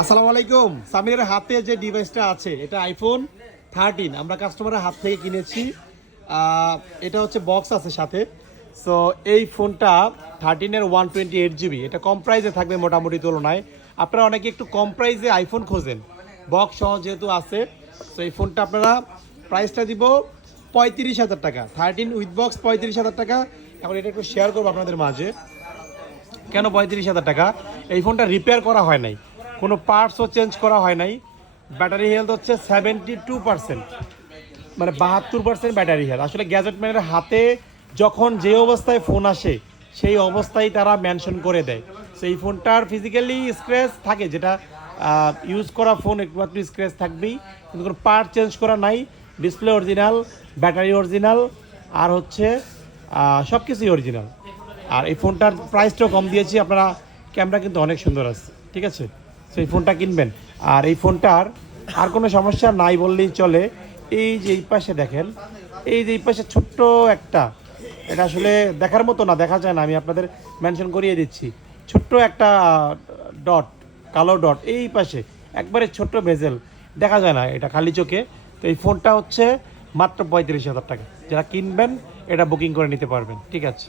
আসসালামু আলাইকুম। সামিরের হাতে যে ডিভাইসটা আছে এটা আইফোন 13 আমরা কাস্টমারের হাত থেকে কিনেছি। এটা হচ্ছে বক্স আছে সাথে। সো এই ফোনটা 13-এর 128 GB, এটা কম প্রাইসে থাকবে মোটামুটি তুলনায়। আপনারা অনেকে একটু কম প্রাইসে আইফোন খোঁজেন, বক্স সহ যেহেতু আছে। সো এই ফোনটা আপনারা প্রাইসটা দিব 35,000 টাকা, 13 উইথ বক্স 35,000 টাকা। এখন এটা একটু শেয়ার করবো আপনাদের মাঝে। কেন 35,000 টাকা? এই ফোনটা রিপেয়ার করা হয় নাই, কোনো পার্টসও চেঞ্জ করা হয় নাই। ব্যাটারি হেলথ হচ্ছে 72%, মানে 72% ব্যাটারি হেলথ। আসলে গ্যাজেটম্যানের হাতে যখন যে অবস্থায় ফোন আসে সেই অবস্থায় তারা মেনশন করে দেয়। সো এই ফোনটার ফিজিক্যালি স্ক্র্যাচ থাকে, যেটা ইউজ করা ফোন একমাত্র স্ক্র্যাচ থাকবেই, কিন্তু কোনো পার্ট চেঞ্জ করা নাই। ডিসপ্লে অরিজিনাল, ব্যাটারি অরিজিনাল, আর হচ্ছে সব কিছুই অরিজিনাল। আর এই ফোনটার প্রাইসটাও কম দিয়েছি, আপনারা ক্যামেরা কিন্তু অনেক সুন্দর আছে, ঠিক আছে। সো এই ফোনটা কিনবেন। আর এই ফোনটার আর কোনো সমস্যা নাই বললেই চলে। এই যে এই পাশে দেখেন, এই যে এই পাশে ছোট্ট একটা, এটা আসলে দেখার মতো না, দেখা যায় না, আমি আপনাদের মেনশন করিয়ে দিচ্ছি। ছোট্ট একটা ডট, কালো ডট এই পাশে, একবারে ছোট্ট বেজেল, দেখা যায় না এটা খালি চোখে। তো এই ফোনটা হচ্ছে মাত্র 35,000 টাকা। যারা কিনবেন এটা বুকিং করে নিতে পারবেন, ঠিক আছে।